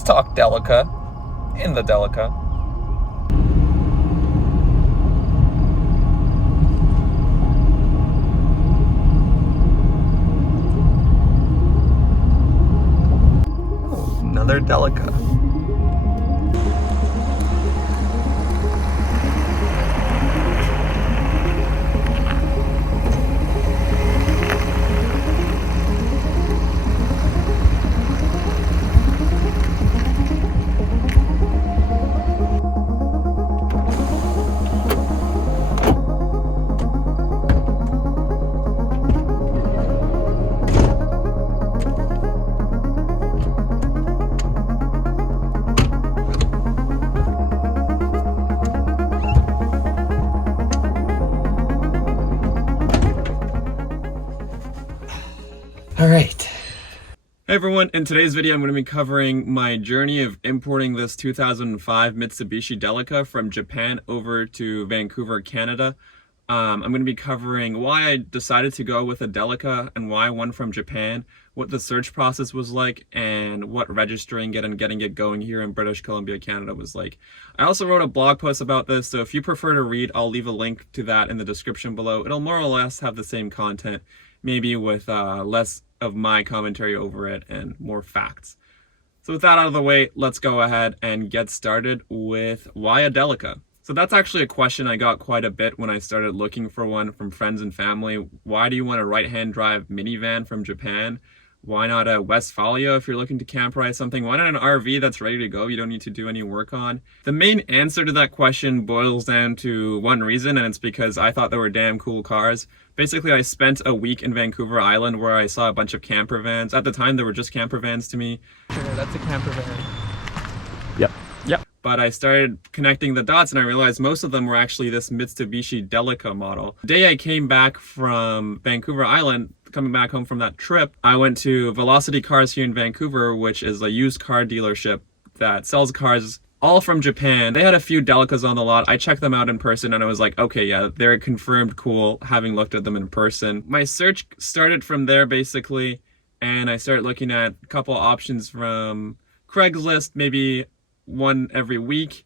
Let's talk Delica in the Delica. Oh, another Delica. Alright. Hey everyone, in today's video I'm going to be covering my journey of importing this 2005 Mitsubishi Delica from Japan over to Vancouver, Canada. I'm going to be covering why I decided to go with a Delica and why one from Japan, what the search process was like, and what registering it and getting it going here in British Columbia, Canada was like. I also wrote a blog post about this, so if you prefer to read, I'll leave a link to that in the description below. It'll more or less have the same content, maybe with less of my commentary over it and more facts. So with that out of the way, let's go ahead and get started with why a Delica. So that's actually a question I got quite a bit when I started looking for one from friends and family. Why do you want a right-hand drive minivan from Japan? Why not a Westfalia if you're looking to camperize something? Why not an RV that's ready to go, you don't need to do any work on? The main answer to that question boils down to one reason, and it's because I thought they were damn cool cars. Basically, I spent a week in Vancouver Island where I saw a bunch of camper vans. At the time, they were just camper vans to me. That's a camper van. Yep. But I started connecting the dots and I realized most of them were actually this Mitsubishi Delica model. The day I came back from Vancouver Island, coming back home from that trip, I went to Velocity Cars here in Vancouver, which is a used car dealership that sells cars all from Japan. They had a few Delicas on the lot. I checked them out in person and I was like, okay, yeah, they're confirmed cool, having looked at them in person. My search started from there basically, and I started looking at a couple options from Craigslist, maybe one every week.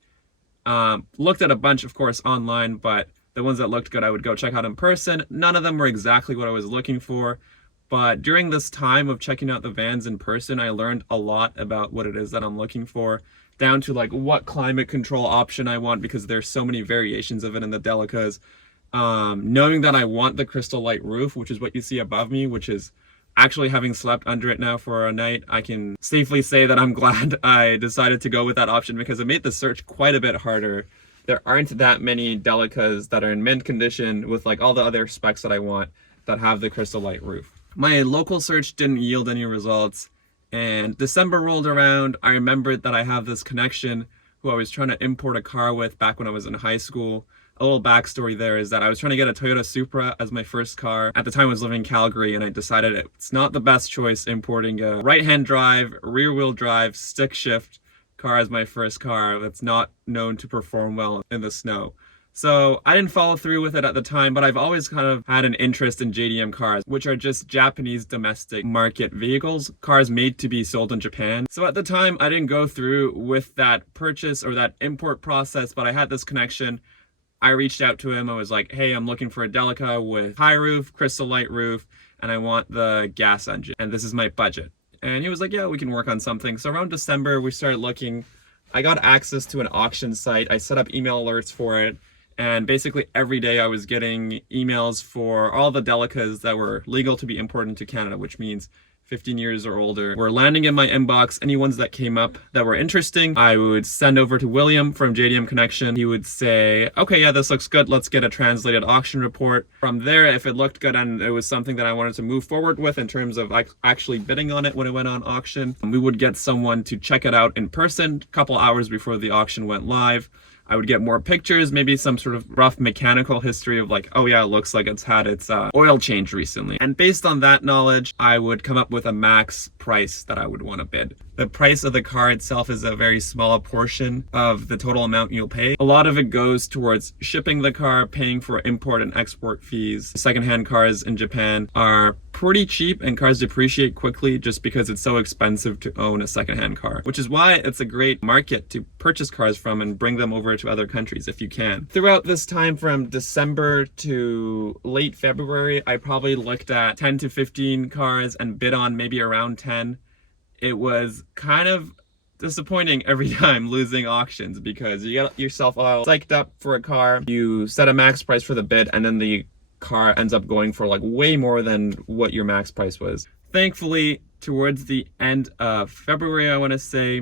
Looked at a bunch, of course, online, but the ones that looked good I would go check out in person. None of them were exactly what I was looking for, but during this time of checking out the vans in person, I learned a lot about what it is that I'm looking for, down to like what climate control option I want, because there's so many variations of it in the Delicas. Knowing that I want the Crystal Lite Roof, which is what you see above me, which is actually having slept under it now for a night, I can safely say that I'm glad I decided to go with that option because it made the search quite a bit harder. There aren't that many Delicas that are in mint condition with like all the other specs that I want that have the Crystal Lite Roof. My local search didn't yield any results, and December rolled around. I remembered that I have this connection who I was trying to import a car with back when I was in high school. A little backstory there is that I was trying to get a Toyota Supra as my first car. At the time I was living in Calgary, and I decided it's not the best choice importing a right-hand drive, rear-wheel drive, stick shift car as my first car that's not known to perform well in the snow. So I didn't follow through with it at the time, but I've always kind of had an interest in JDM cars, which are just Japanese domestic market vehicles, cars made to be sold in Japan. So at the time I didn't go through with that purchase or that import process, but I had this connection. I reached out to him. I was like, hey, I'm looking for a Delica with high roof, Crystal Lite Roof, and I want the gas engine, and this is my budget. And he was like, yeah, we can work on something. So around December, we started looking. I got access to an auction site. I set up email alerts for it. And basically every day I was getting emails for all the Delicas that were legal to be imported into Canada, which means 15 years or older, were landing in my inbox. Any ones that came up that were interesting, I would send over to William from JDM Connection. He would say, okay, yeah, this looks good. Let's get a translated auction report. From there, if it looked good and it was something that I wanted to move forward with in terms of actually bidding on it when it went on auction, we would get someone to check it out in person a couple hours before the auction went live. I would get more pictures, maybe some sort of rough mechanical history of like, oh yeah, it looks like it's had its oil change recently. And based on that knowledge, I would come up with a max price that I would want to bid. The price of the car itself is a very small portion of the total amount you'll pay. A lot of it goes towards shipping the car, paying for import and export fees. Secondhand cars in Japan are pretty cheap and cars depreciate quickly just because it's so expensive to own a secondhand car, which is why it's a great market to purchase cars from and bring them over to other countries if you can. Throughout this time from December to late February, I probably looked at 10 to 15 cars and bid on maybe around 10. It was kind of disappointing every time losing auctions because you get yourself all psyched up for a car, you set a max price for the bid, and then the car ends up going for like way more than what your max price was. Thankfully, towards the end of February, I want to say,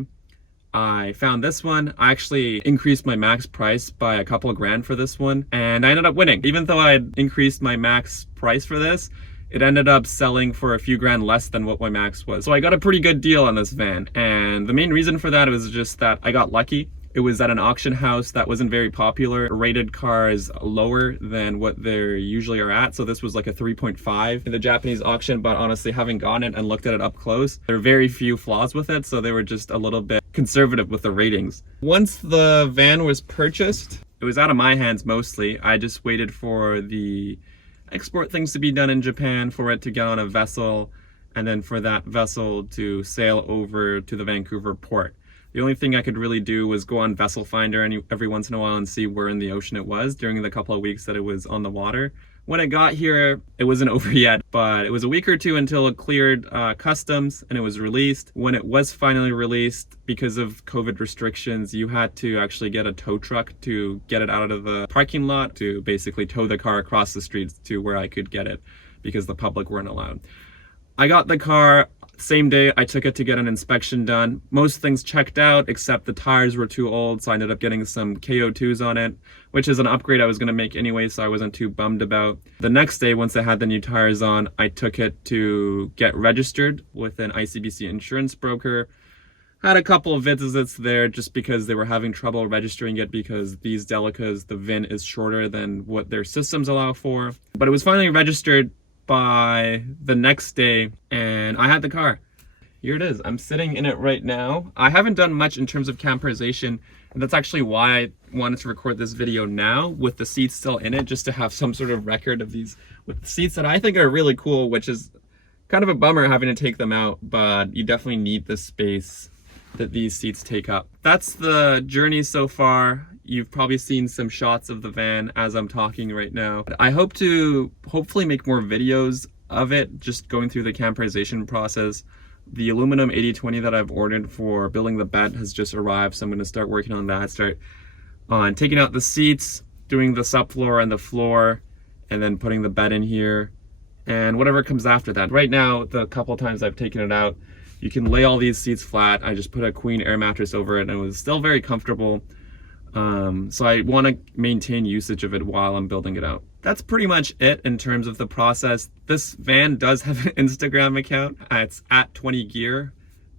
I found this one. I actually increased my max price by a couple of grand for this one, and I ended up winning. Even though I had increased my max price for this, it ended up selling for a few grand less than what my max was. So I got a pretty good deal on this van, and the main reason for that was just that I got lucky. It was at an auction house that wasn't very popular, rated cars lower than what they usually are at. So this was like a 3.5 in the Japanese auction, but honestly, having gone it and looked at it up close, there are very few flaws with it, so they were just a little bit conservative with the ratings. Once the van was purchased, it was out of my hands mostly. I just waited for the export things to be done in Japan, for it to get on a vessel, and then for that vessel to sail over to the Vancouver port. The only thing I could really do was go on Vessel Finder every once in a while and see where in the ocean it was during the couple of weeks that it was on the water. When it got here, it wasn't over yet, but it was a week or two until it cleared customs and it was released. When it was finally released, because of COVID restrictions, you had to actually get a tow truck to get it out of the parking lot to basically tow the car across the streets to where I could get it because the public weren't allowed. I got the car. Same day, I took it to get an inspection done. Most things checked out, except the tires were too old, so I ended up getting some KO2s on it, which is an upgrade I was going to make anyway, so I wasn't too bummed about. The next day, once I had the new tires on, I took it to get registered with an ICBC insurance broker. Had a couple of visits there just because they were having trouble registering it because these Delicas, the VIN is shorter than what their systems allow for. But it was finally registered by the next day and I had the car. Here it is. I'm sitting in it right now. I haven't done much in terms of camperization, and that's actually why I wanted to record this video now with the seats still in it, just to have some sort of record of these with the seats that I think are really cool, which is kind of a bummer having to take them out, but you definitely need the space that these seats take up. That's the journey so far. You've probably seen some shots of the van as I'm talking right now. I hope to hopefully make more videos of it, just going through the camperization process. The aluminum 8020 that I've ordered for building the bed has just arrived, so I'm going to start working on that. Start on taking out the seats, doing the subfloor and the floor, and then putting the bed in here, and whatever comes after that. Right now, the couple times I've taken it out, you can lay all these seats flat. I just put a queen air mattress over it, and it was still very comfortable. So I want to maintain usage of it while I'm building it out. That's pretty much it in terms of the process. This van does have an Instagram account. It's @20gear,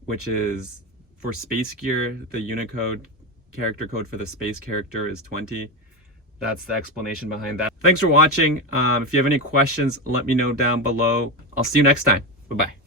which is for Space Gear. The Unicode character code for the space character is 20. That's the explanation behind that. Thanks for watching. If you have any questions, let me know down below. I'll see you next time. Bye-bye.